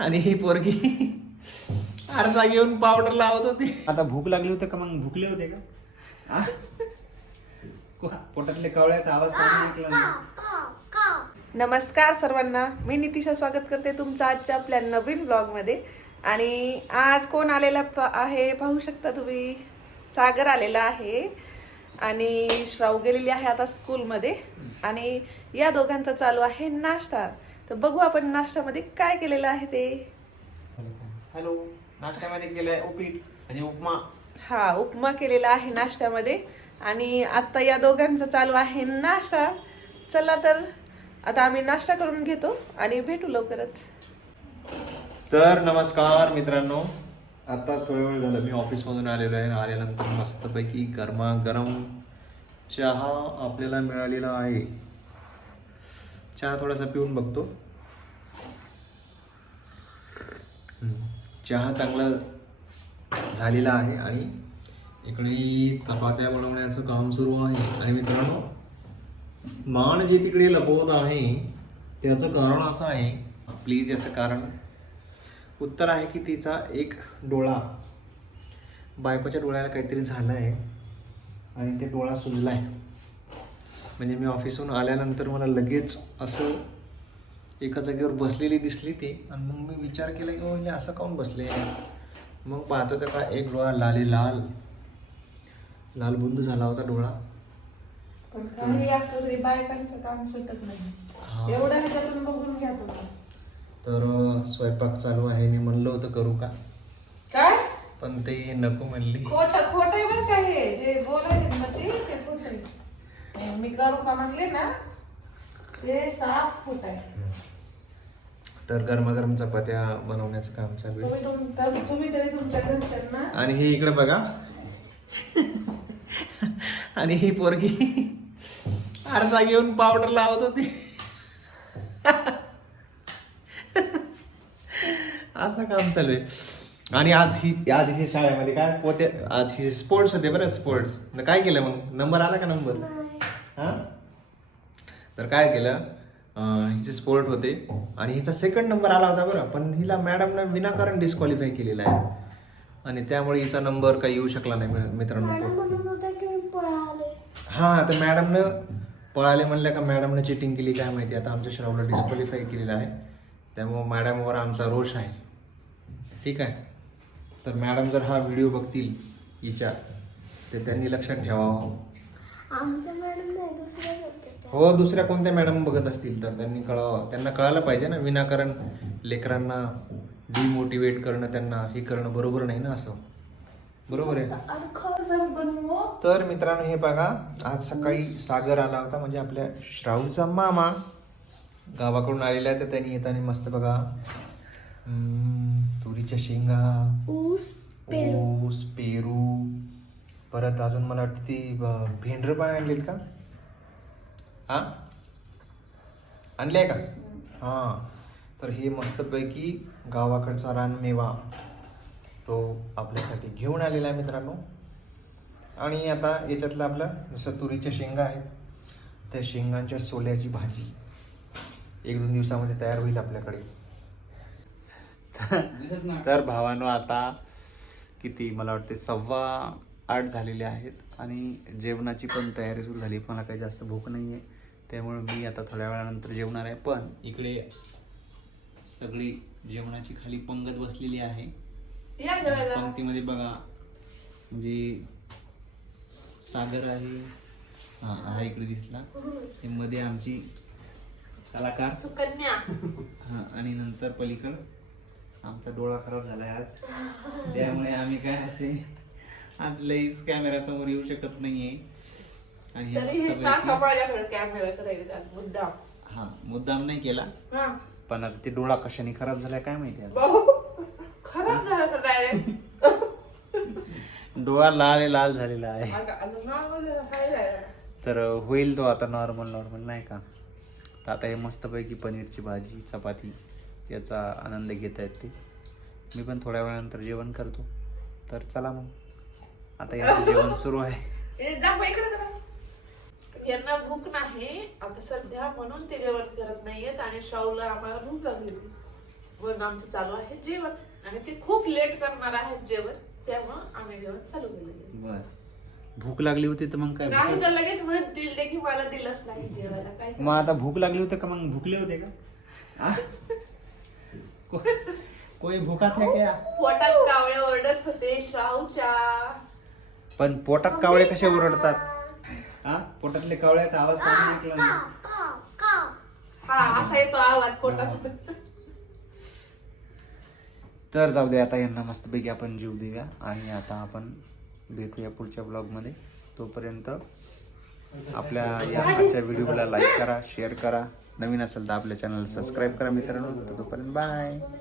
आणि ही पोरगी आरसा घेऊन पावडर लावत होती. आता भूक लागली होती का मग भुकले होते का? पोटातले कवळ्याचा आवाज कोणी ऐकला नाही? नमस्कार सर्वांना. मी नितिशा स्वागत करते तुमचं आजच्या आपल्या नवीन ब्लॉगमध्ये आणि आज कोण आलेला प- आहे पाहू शकता तुम्ही. सागर आलेला आहे. आणि श्राव गेलेली आहे आता स्कूलमध्ये आणि या दोघांचा चालू आहे नाश्ता. तर बघू आपण नाश्त्यामध्ये काय केलेलं आहे ते. हॅलो नाश्त्यामध्ये केलंय उपीट म्हणजे उपमा. हा उपमा केलेला आहे नाश्त्यामध्ये. आणि आता या दोघांचा चालू आहे नाश्ता. चला तर आता आम्ही नाश्ता करून घेतो आणि भेटू लवकरच. तर नमस्कार मित्रांनो. आताच थोडा वेळ झाला. मी ऑफिसमधून आलेलो आहे आल्यानंतर मस्तपैकी गरमागरम चहा आपल्याला मिळालेला आहे. चहा थोडासा पिऊन बघतो. चहा चांगला झालेला आहे आणि इकडे चपात्या बनवण्याचं काम सुरू आहे. आणि मित्रांनो मान जे तिकडे लपवत आहे त्याचं कारण असं आहे प्लीज याचं कारण. उत्तर आहे की तिचा एक डोळा बायकोच्या डोळ्याला काहीतरी झालं आहे आणि ते डोळा सुजला आहे म्हणजे मी ऑफिसहून आल्यानंतर मला लगेच असं एका जागेवर बसलेली दिसली ती आणि मग मी विचार केला की म्हणजे असं काऊन बसले? मग पाहतो तर का एक डोळा लाले लाल. लाल बुंद झाला होता डोळा. पण काही असलं तरी बायकांचं काम सुटत. नाही. एवढं ह्याच्यातून बघून घ्या तुम्ही. तर अं, स्वयंपाक चालू आहे. मी म्हणलं होतं करू का? काय? पण ते नको म्हणली. खोट खोट आहे बरं काय हे. जे बोलायचे ना ते ते खोट आहे. मी करू का म्हणले ना ते आहे. तर गरमागरम चपात्या बनवण्याचं काम चालू आहे. तुम्ही तुम- तर- तुम्ही तरी तुमच्या घरच्यांना आणि ही इकडे बघा. आणि ही पोरगी आरसा घेऊन पावडर लावत होती. असं काम चालू आहे. आणि आज ही आज ही शाळेमध्ये काय पोते आज ही स्पोर्ट्स होते बरं स्पोर्ट्स काय केलं मग? नंबर आला का नंबर हा? तर काय केलं? हिचे स्पोर्ट होते आणि हिचा सेकंड नंबर आला होता बरं. पण हिला मॅडमनं विनाकारण डिस्क्वालिफाय केलेला आहे. आणि त्यामुळे हिचा नंबर काही येऊ शकला नाही मित्र- मित्रांनो. हा तर मॅडमनं पळाले म्हणल्या का मॅडमनं चिटिंग केली काय माहिती? आता आमच्या श्रावला डिस्क्वालिफाय केलेलं आहे. त्यामुळं मॅडमवर आमचा रोष आहे. ठीक आहे? तर मॅडम जर हा व्हिडिओ बघतील हिच्या तर त्यांनी लक्षात ठेवावं. आमच्या मॅडम नाही दुसऱ्या होत्या त्या. हो दुसऱ्या कोणत्या मॅडम बघत असतील तर त्यांनी कळावं. त्यांना कळायला पाहिजे ना विनाकारण लेकरांना डिमोटिवेट करणं त्यांना हे करणं बरोबर नाही ना असं. बरोबर आहे. बनवू तर मित्रांनो हे बघा आज सकाळी सागर आला होता म्हणजे आपल्या श्रावणचा मामा. गावाकडून आलेला आहे तर त्यांनी येताना मस्त बघा तुरीच्या शेंगा ऊस पेरू. ऊस पेरू परत अजून मला वाटतं ती भेंडर पण आणलीत का? हा आणले का? हा. तर हे मस्तपैकी गावाकडचा रानमेवा तो आपल्यासाठी घेऊन आलेला आहे मित्रांनो. आणि आता याच्यातलं आपलं जसं तुरीच्या शेंगा आहेत त्या शेंगांच्या सोल्याची भाजी एक दोन दिवसामध्ये तयार होईल आपल्याकडे. तर भावानो आता किती मला वाटते सव्वा आठ झालेले आहेत आणि जेवणाची पण तयारी सुरू झाली. मला काही जास्त भूक नाही आहे त्यामुळे मी आता थोड्या वेळानंतर जेवणार आहे. पण इकडे सगळी जेवणाची खाली पंगत बसलेली आहे. पंक्तीमध्ये बघा. म्हणजे सागर आहे. हा हा इकडे दिसला. हे मध्ये आमची कलाकार. सुकन्या. हा आणि नंतर पलीकड आमचा डोळा खराब झालाय आज. त्यामुळे आम्ही काय असे आज लईच कॅमेरा समोर येऊ शकत नाहीये. आणि हे तरी हे मस्तपैकी- साखा माझ्याकडे कॅमेरा करायला मुद्दाम. हा मुद्दाम नाही केला. हा. पण आता ते डोळा कशाने खराब झालाय काय माहिती आता. भाऊ खराब झाला तर डायरेक्ट डोळा लाल आहे, लाल झालेला आहे. तर होईल तो आता नॉर्मल नॉर्मल नाही का? तर आता हे मस्तपैकी पनीरची भाजी चपाती याचा आनंद घेत आहेत ते. मी पण थोड्या वेळानंतर जेवण करतो. तर चला मग. आता यांचं जेवण सुरू आहे. यांना भूक नाही. आता सध्या म्हणून ते जेवण करत नाहीयेत आणि शाहूला आम्हाला भूक लागली. मग आमचं चालू आहे जेवण. आणि ते खूप लेट करणार आहेत जेवण. त्यामुळं आम्ही जेवण चालू केलं. बर. भूक लागली होती तर मग काय? नाही तर लगेच म्हणतील ते की मला दिलंच नाही जेवायला. काय मग आता भूक लागली होती का मग भुकले होते का? को- कोई भूका थे क्या? पोटात कावळे ओरडत होते श्रावच्या पण पोटात कावळे कसे ओरडतात? हा? पोटातले कावळ्याचा आवाज ऐकला नाही. हा असा येतो आवाज पोटात. तर जाऊ दे आता यांना मस्तपैकी आपण जीव देऊया आणि आता आपण भेटूया पुढच्या ब्लॉगमध्ये तोपर्यंत आपल्या या आजच्या व्हिडिओला लाईक करा शेअर करा. नवीन असेल तर आपल्या चॅनल सबस्क्राईब करा मित्रांनो. तर तोपर्यंत बाय